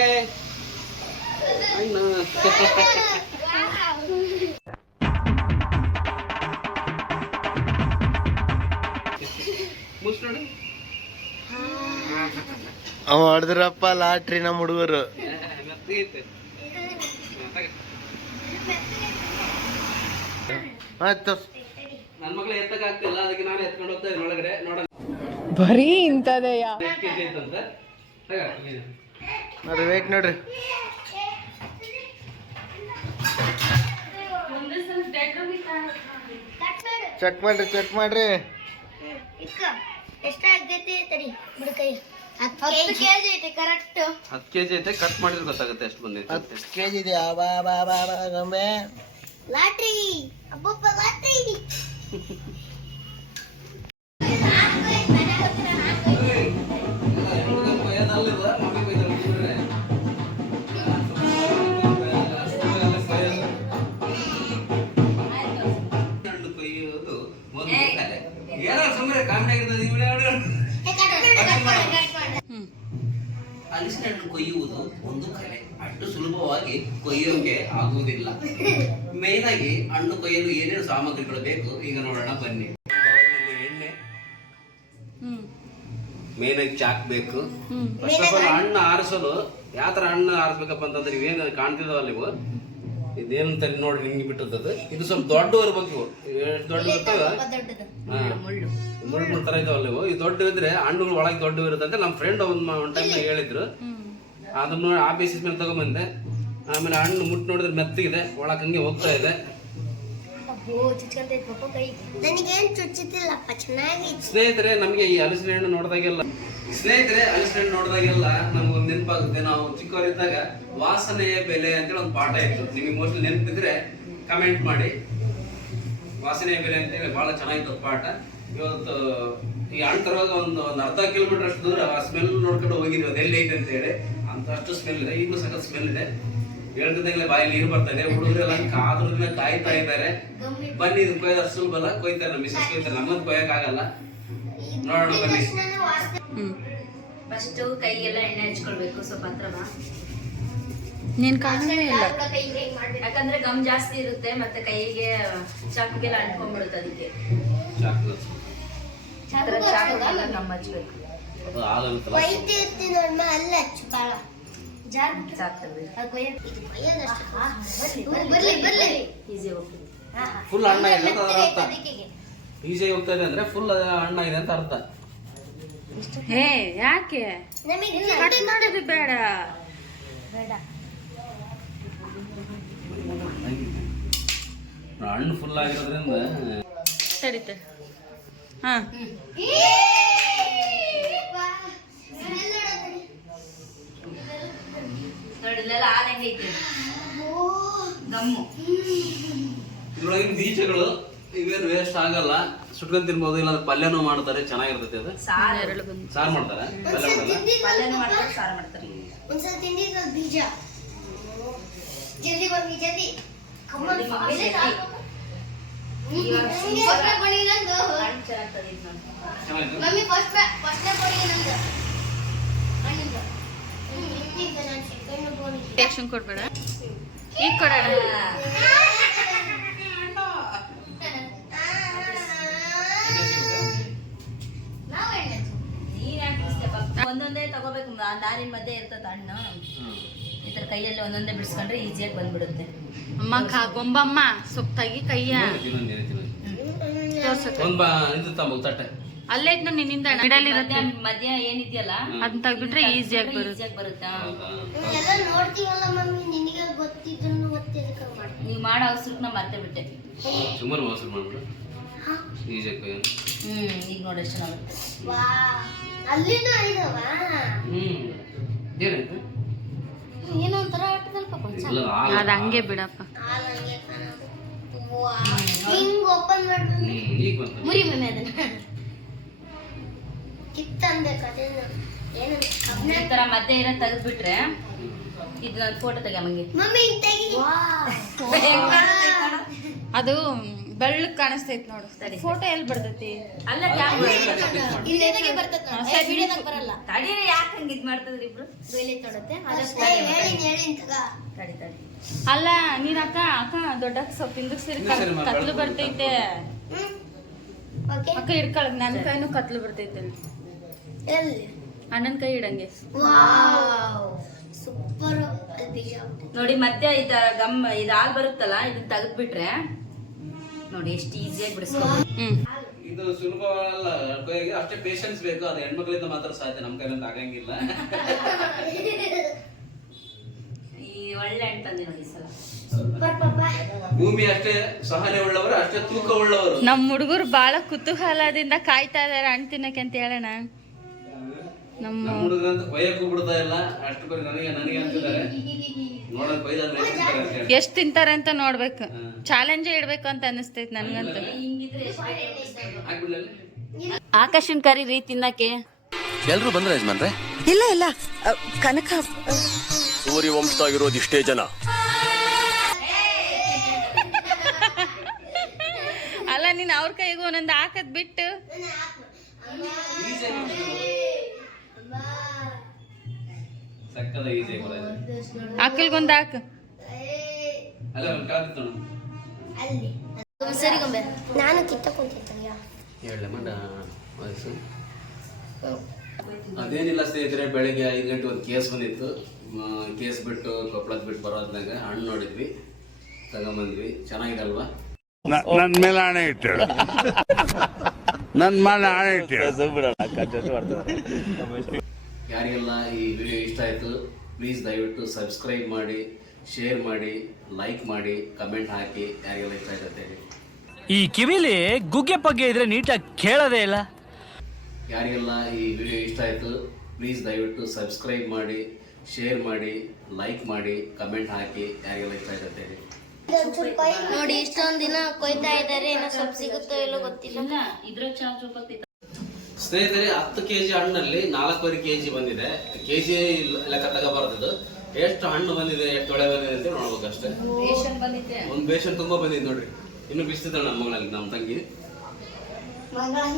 ಹಣ್ಣು I know. ಅವ ಹೊಡೆದ್ರಪ್ಪ lottery ನಮ್ಮ ಹುಡುಗರು. ಬರೀ ಇಂಥದೆಯ? ನೋಡ್ರಿ ವೇಟ್ ನೋಡ್ರಿ ಚೆಕ್ ಮಾಡ್ರಿ ಚೆಕ್ ಮಾಡ್ರಿ ಹತ್ತು ಕೆಜಿ ಐತಿ ಕರೆಕ್ಟ್ ಹತ್ತು ಕೆಜಿ ಐತೆ ಕಟ್ ಮಾಡಿದ್ರೆ ಗೊತ್ತಾಗುತ್ತೆ ಎಷ್ಟು ಬಂದೈತೆ. ಹತ್ತು ಕೆ ಜಿ ಇದೆಯಾ ಬಾ ಬಾ ಬಾ ಬಾ ಗೊಂಬೆ ಲಾಟ್ರಿ ಅಬ್ಬಬ್ಬ ಲಾಟ್ರಿ ಒಂದು ಸುಮ್ಮನೆ ಕಾಮಿಡಿ ಆಗಿರ್ತದೆ ಕೊಯ್ಯುವುದು ಒಂದು ಕಲೆ. ಅಷ್ಟು ಸುಲಭವಾಗಿ ಕೊಯ್ಯೋಕೆ ಆಗುವುದಿಲ್ಲ. ಮೇನ್ ಆಗಿ ಹಣ್ಣು ಕೊಯ್ಯಲು ಏನೇನು ಸಾಮಗ್ರಿಗಳು ಬೇಕು ಈಗ ನೋಡೋಣ ಬನ್ನಿ. ಎಣ್ಣೆ ಮೇನ್ ಆಗಿ ಚಾಕ್ ಬೇಕು. ಫಸ್ಟ್ ಆಫ್ ಆಲ್ ಹಣ್ಣು ಆರಿಸಲು ಯಾವ ತರ ಹಣ್ಣು ಆರಿಸ್ಬೇಕಪ್ಪ ಅಂತಂದ್ರೆ ಇವೇನು ಕಾಣ್ತಿದಾವಲ್ಲ ಇವು ಇದೇನಂತ ನೋಡಿ ನಿಮ್ಗೆ ಬಿಟ್ಟದ್ದು ಇದು ಸ್ವಲ್ಪ ದೊಡ್ಡ ಇರ್ಬೇಕು ಇವು ಎಷ್ಟು ದೊಡ್ಡ ಇರ್ತಾವ. ಮುಳ್ಳು. ತರ ಇದಾವಲ್ಲ ಇವು. ಈ ದೊಡ್ಡ ಇದ್ರೆ ಹಣ್ಣುಗಳು ಒಳಗೆ ದೊಡ್ಡ ಇರುತ್ತಂತೆ ನಮ್ಮ ಫ್ರೆಂಡ್ ಒಂದು ಒನ್ ಟೈಮ್ ಹೇಳಿದ್ರು. ಅದನ್ನ ಆ ಬೇಸಿಸ್ ಮೇಲೆ ತಗೊಂಬಂದೆ. ಆಮೇಲೆ ಹಣ್ಣು ಮುಟ್ಟು ನೋಡಿದ್ರೆ ಮೆತ್ತಗಿದೆ. ಒಳಗೆ ಹಂಗೆ ಹೋಗ್ತಾ ಇದೆ. ಸ್ನೇಹಿತರೆ, ನಮಗೆ ಈ ಹಲಸಿನ ಹಣ್ಣು ನೋಡಿದಾಗೆಲ್ಲ ಸ್ನೇಹಿತರೆ ಹಲಸಿನ ಹಣ್ಣು ನೋಡಿದಾಗೆಲ್ಲ ನಮ್ಗೊಂದು ನೆನಪಾಗುತ್ತೆ. ನಾವು ಚಿಕ್ಕವರಿದ್ದಾಗ ವಾಸನೆಯ ಬೆಲೆ ಅಂತೇಳಿ ಒಂದು ಪಾಠ ಇತ್ತು. ನಿಮಗೆ ಮೋಸ್ಟ್ಲಿ ನೆನಪಿದ್ರೆ ಕಮೆಂಟ್ ಮಾಡಿ. ವಾಸನೆಯ ಬೆಲೆ ಅಂತೇಳಿ ಬಹಳ ಚೆನ್ನಾಗಿತ್ತು ಪಾಠ. ಇವತ್ತು ಈ ಹಣ್ಣು ತರುವಾಗ ಒಂದು ಒಂದು ಅರ್ಧ ಕಿಲೋಮೀಟರ್ ಅಷ್ಟು ದೂರ ಆ ಸ್ಮೆಲ್ ನೋಡ್ಕೊಂಡು ಹೋಗಿದ್ವಿ. ಅದು ಎಲ್ಲಿ ಐತೆ ಅಂತ ಹೇಳಿ. ಅಂತ ಅಷ್ಟು ಸ್ಮೆಲ್ ಇದೆ. ಈಗಲೂ ಸಖತ್ ಸ್ಮೆಲ್ ಇದೆ. ಹೇಳ್ತಿದ್ದಾಗಲೇ ಬಾಯಿ ನೀರು ಬರ್ತಾ ಇದೆ. ಹುಡುಗರೆಲ್ಲ ಕಾದ್ರದಿಂದ ಕಾಯ್ತಾ ಇದ್ದಾರೆ. ಬನ್ನಿ ಇದು ಕೊಯ್ದು ಅಷ್ಟು ಸುಲಭ ಅಲ್ಲ ಕೊಯ್ತಾರೆ ನಮ್ಮ ಮಿಸಸ್ ಕೊಯ್ತಾರೆ. ನಮ್ಮದು ಕೊಯ್ಯಕ್ಕಾಗಲ್ಲ. ನೋಡೋಣ ಬನ್ನಿ. ಫಸ್ಟು ಕೈಗೆಲ್ಲ ಎಣ್ಣೆ ಹಚ್ಕೊಳ್ಬೇಕು ಸ್ವಲ್ಪ ಹತ್ರ ನೀನ್ ಇಲ್ಲ. ಯಾಕಂದ್ರೆ ಗಮ್ ಜಾಸ್ತಿ ಇರುತ್ತೆ ಮತ್ತೆ ಕೈಗೆ ಚಾಕುಗೆಲ್ಲ ಅಂಟ್ಕೊಂಡ್ಬಿಡುತ್ತೆ ಅದಕ್ಕೆ. ಚಾಕು. ನಮ್ಮ ಹಚ್ಬೇಕು. ಅಲ್ಲ ಹಚ್ಚು ಫುಲ್ ಹಣ್ಣ ಇದೆ ಅಂತ ಅದರ ಅರ್ಥ ಈಸಿಯಾಗಿ ಹೋಗ್ತಾ ಇದೆ ಅಂದ್ರೆ ಫುಲ್ ಅಣ್ಣ ಇದೆ ಅಂತ ಅರ್ಥ. ಹೇ ಯಾಕೆ? ನಮಗೆ ಕಟ್ ಮಾಡೋದು ಬೇಡ. ಬೇಡ. ಹಣ್ಣು ಫುಲ್ ಆಗಿರೋದ್ರಿಂದ ಸರಿತೆ ಹಾ ನೋಡಿ ಇಲ್ಲೆಲ್ಲ ಹಾಲು ಹೆಂಗೈತೆ ಗಮ್ಮು. ಇದ್ರೊಳಗಿನ ಬೀಜಗಳು ಇವೇನು ವೇಸ್ಟ್ ಆಗಲ್ಲ. ಸುಟ್ಕೊಂಡ್ ತಿನ್ಬೋದು ಇಲ್ಲಾಂದ್ರೆ ಪಲ್ಯನೂ ಮಾಡ್ತಾರೆ ಚೆನ್ನಾಗಿರ್ತೈತೆ ಅದು. ಸಾರು. ಸಾರು ಮಾಡ್ತಾರೆ? ಪಲ್ಯ ಮಾಡಲ್ಲ ಪಲ್ಯನೂ ಮಾಡ್ತಾರೆ ಸಾರು ಮಾಡ್ತಾರೆ. ಒಂದ್ಸಲ ತಿಂದಿದ್ದು ಅದು ಬೀಜ. ಜಲ್ದಿ ಮಮ್ಮಿ ಜಲ್ದಿ ಫಸ್ಟ್ ಕೊಡಿ ನಂದು ಹಣ್ಣಿಂದು ಹ್ಮ್, ಇಟ್ಟಿದ್ದೆ ನಾನು ಕೊಡ್ಬೇಡ. ಈಗ ಕೊಡೋಣ. ಒಂದೊಂದೇ ತಗೋಬೇಕು ಆ ದಾರಿನ ಮಧ್ಯೆ ಇರ್ತದೆ ಹಣ್ಣು. ಈ ತರ ಕೈಯಲ್ಲಿ ಒಂದೊಂದೇ ಬಿಡಿಸ್ಕೊಂಡ್ರೆ ಈಸಿಯಾಗಿ ಬಂದ್ಬಿಡುತ್ತೆ. ಅಮ್ಮ ಕಾ ಗೊಂಬಮ್ಮ ಸೊಪ್ಪಾಗಿ ತೆಗಿ ಕೈಯ. ತೋರ್ಸಕ್ಕೆ ಅಲ್ಲೇ ಇದ್ನ ನಿನ್ನಿಂದ ಮಿಡಲ್ ಇರುತ್ತೆ. ಮಧ್ಯ ಏನಿದೆಯಲ್ಲ? ಅದನ್ನ ತೆಗ್ಬಿಟ್ರೆ ಈಸಿಯಾಗಿ ಬರುತ್ತೆ. ಈಸಿಯಾಗಿ ಬರುತ್ತಾ? ಎಲ್ಲ ನೋಡ್ತೀವಲ್ಲ ಮಮ್ಮಿ ನಿನಗೆ ಗೊತ್ತಿದ್ರು ಗೊತ್ತಿದ್ದಕ್ಕೆ ಮಾಡಿ ನೀವು ಮಾಡೋ ಅವಸರಕ್ಕೆ ನಾ ಮತ್ತೆ ಬಿಟ್ಟೆ. ಸುಮಾರು ಅವಸರ ಮಾಡ್ಬಿಡು. ಈಜಿಯಾಗಿ ಆಗಿ ಹ್ಮ್ ಈಗ ನೋಡಿ ಎಷ್ಟು ಚೆನ್ನಾಗುತ್ತೆ ವಾ ಅಲ್ಲಿನೂ ಇದಾವ ಹ್ಮ್ ಏನಾಯ್ತು ಏನೋ ಒಂಥರ ಅದು ಹಂಗೆ ಬಿಡಪ್ಪ. ಹಂಗೆ ಓಪನ್ ಮಾಡ್ಬೇಕು. ಮುರಿ ಮಮ್ಮಿ ಅದನ್ನ. ಏನು ಈ ತರ ಮಧ್ಯೆ ಇರೋ ತೆಗೆದ್ಬಿಟ್ರೆ ಇದು ನನ್ನ ಫೋಟೋ ತೆಗಿಯಮ್ಮಂಗೆ ಮಮ್ಮಿ ತೆಗಿ. ಅದು ಬೆಳ್ಳಗ್ ಕಾಣಿಸ್ತೈತ್ ನೋಡು. ಫೋಟೋ ಎಲ್ಲಿ ಬರ್ತೈತಿ? ಅಲ್ಲ ನೋಡಿ. ವಿಡಿಯೋದಾಗ ಬರಲ್ಲ. ತಡೀರಿ ಯಾಕೆ ಹಂಗೆ ಇದು ಮಾಡ್ತದ್ರಿ ಇಬ್ರು? ಬೇಲಿ ತೊಡತ್ತೆ ಹೇಳಿನ್ ಹೇಳಿನ್ ತಗ. ತಡಿ ತಡಿ. ಅಲ್ಲ ನೀನ್ ಅಕ್ಕ ಅಕ್ಕ ದೊಡ್ಡಕ್ಕ ಸ್ವಲ್ಪ ಹಿಂದಕ್ ಸೇರಿ ಕತ್ಲು ಬರ್ತೈತೆ. ಅಕ್ಕ ಹಿಡ್ಕೊಳಕ್ ನನ್ ಕೈನು ಕತ್ಲು ಬರ್ತೈತೆ ಅಲ್ಲಿ. ಎಲ್ಲಿ? ಅಣ್ಣನ ಕೈ ಇಡಂಗೆ. ವಾವ್! ಸೂಪರ್ ಬೀಜ ನೋಡಿ ಮತ್ತೆ ಈ ತರ ಗಮ್ ಇದು ಹಾಲು ಬರುತ್ತಲ್ಲ ಇದನ್ನ ತೆಗೆದ್ಬಿಟ್ರೆ ನೋಡಿ ಎಷ್ಟು ಈಸಿಯಾಗಿ ಬಿಡಿಸ್ಕೊಂಡು ಹ್ಮ್. ಇದು ಸುಲಭವಲ್ಲ ಕೊಯ್ಯಗೆ ಅಷ್ಟೇ ಪೇಷನ್ಸ್ ಬೇಕು ಅದು ಹೆಣ್ಮಕ್ಳಿಂದ ಮಾತ್ರ ಸಾಧ್ಯ ನಮ್ಮ ಕೈಲಿಂದ ಆಗಂಗಿಲ್ಲ. ಈ ಒಳ್ಳೆ ಹಣ್ಣು ತಂದೆ ನೋಡಿ ಈ ಸಲ. ಭೂಮಿ ಅಷ್ಟೇ ಸಹನೆ ಉಳ್ಳವರು ಅಷ್ಟೇ ತೂಕ ಉಳ್ಳವರು. ನಮ್ ಹುಡುಗರು ಬಹಳ ಕುತೂಹಲದಿಂದ ಕಾಯ್ತಾ ಇದಾರೆ ಹಣ್ಣು ತಿನ್ನಕ್ಕೆ ಅಂತ ಹೇಳೋಣ. ನಮ್ಮ ಹುಡುಗರಂತ ಕೊಯ್ಯಕ್ಕೂ ಬಿಡ್ತಾ ಇಲ್ಲ. ಅಷ್ಟು ಬರೀ ನನಗೆ ನನಗೆ ಅಂತಿದ್ದಾರೆ. ನೋಡಕ್ ಕೊಯ್ದಾದ್ರೆ ಎಷ್ಟು ತಿಂತಾರೆ ಅಂತ ಹೇಳಿ. ಎಷ್ಟ್ ತಿಂತಾರೆ ಅಂತ ನೋಡ್ಬೇಕು. ಚಾಲೆಂಜ್ ಇಡ್ಬೇಕು ಅಂತ ಅನಿಸ್ತೈತ್ ನನ್ಗಂತೂ. ಆಕರ್ಷಣ್ ಕರಿ ರೀ? ಆಕಾಶನ್ ತಿನ್ನಕ್ಕೆ. ಎಲ್ರು ಬಂದ್ರೆ ಯಜಮಾನ್ರೆ? ಇಲ್ಲ ಇಲ್ಲ. ಕನಕ. ಸೂರ್ಯ ವಂಶದಾಗಿರೋದು ಇಷ್ಟೇ ಜನ. ಅಲ್ಲ ನೀನ್ ಅವ್ರ ಕೈಗೂ ಒಂದೊಂದು ಹಾಕದ್ ಬಿಟ್ಟು. ಸಕ್ಕದ ಈಸಿ ಬರೋದು. ಅಕ್ಕಲ್ಗೊಂದ್ ಹಾಕ ಅಲ್ಲ ಒಂದು ಕಾದಿತ್ತು ನೋಡು. ಅಲ್ಲಿ. ಸರಿ ಗೊಂಬೆ. ನಾನು ಕಿತ್ತಕೊಂತಿದ್ದೆ ಹೇಳಮ್ಮ ವಯಸ್ಸು ಅದೇನಿಲ್ಲ ಸ್ನೇಹಿತರೆ ಬೆಳಿಗ್ಗೆ ಐದು ಗಂಟೆ ಒಂದು ಕೇಸ್ ಬಂದಿತ್ತು. ಕೇಸ್ ಬಿಟ್ಟು ಕೊಪ್ಪಳದ ಬಿಟ್ಟು ಬರೋದ್ನಾಗ ಹಣ್ಣು ನೋಡಿದ್ವಿ ತಗೊಂಬಂದ್ವಿ. ಚೆನ್ನಾಗಿದಲ್ವಾ? ನನ್ನ ಮೇಲೆ ಹಣೆ ಇಟ್ಟು ನನ್ನ ಮೇಲೆ ಹಣೆ ಇಟ್ಟಳು ಯಾರಿಗೆಲ್ಲ ಈ ವಿಡಿಯೋ ಇಷ್ಟ ಆಯಿತು ಪ್ಲೀಸ್ ದಯವಿಟ್ಟು ಸಬ್ಸ್ಕ್ರೈಬ್ ಮಾಡಿ ಶೇರ್ ಮಾಡಿ ಲೈಕ್ ಮಾಡಿ ಕಮೆಂಟ್ ಹಾಕಿ ಯಾರಿಗೆಲ್ಲ ಇಷ್ಟ ಆಯ್ತು ಅಂತ ಹೇಳಿ. ಈ ಕಿವಿಲಿ ಗುಗ್ಗೆ ಪಗ್ಗೆ ಇದ್ರೆ ನೀಟಾಗಿ ಕೇಳೋದೇ ಇಲ್ಲ. ಯಾರಿಗೆಲ್ಲ ಈ ವಿಡಿಯೋ ಇಷ್ಟ ಆಯಿತು ಪ್ಲೀಸ್ ದಯವಿಟ್ಟು ಸಬ್ಸ್ಕ್ರೈಬ್ ಮಾಡಿ ಶೇರ್ ಮಾಡಿ ಲೈಕ್ ಮಾಡಿ ಕಮೆಂಟ್ ಹಾಕಿ ಯಾರಿಗೆಲ್ಲ ಇಷ್ಟ ಆಯ್ತು ಅಂತ ಹೇಳಿ. ನೋಡಿ ಇಷ್ಟೊಂದು ದಿನ ಕೊಯ್ತಾ ಇದ್ದಾರೆ ಏನೋ ಸ್ವಲ್ಪ ಸಿಗುತ್ತೋ ಇಲ್ಲೋ ಗೊತ್ತಿಲ್ಲ. ಇಲ್ಲ ಇದ್ರ ಚಾರ್ಜ್ ರೂಪಾಯಿ ಸ್ನೇಹಿತರೆ ಹತ್ತು ಕೆ ಜಿ ಹಣ್ಣಲ್ಲಿ ನಾಲ್ಕೂವರೆ ಕೆ ಜಿ ಬಂದಿದೆ. ಕೆ ಜಿ ಲೆಕ್ಕ ತಗೋಬಾರ್ದು ಎಷ್ಟು ಹಣ್ಣು ಬಂದಿದೆ ಎಷ್ಟು ತೊಳೆ ಬಂದಿದೆ ಅಂತ ನೋಡ್ಬೇಕು ಅಷ್ಟೇ ರೇಷನ್ ಬಂದಿತ್ತೆ. ಒಂದು ಬೇಷನ್ ತುಂಬಾ ಬಂದಿದೆ ನೋಡ್ರಿ. ಇನ್ನು ಬಿಸ್ತಿದ್ದಾಳೆ ನಮ್ಮ ಮಗಳಲ್ಲಿ ನಮ್ಮ ತಂಗಿ. ನಾನು.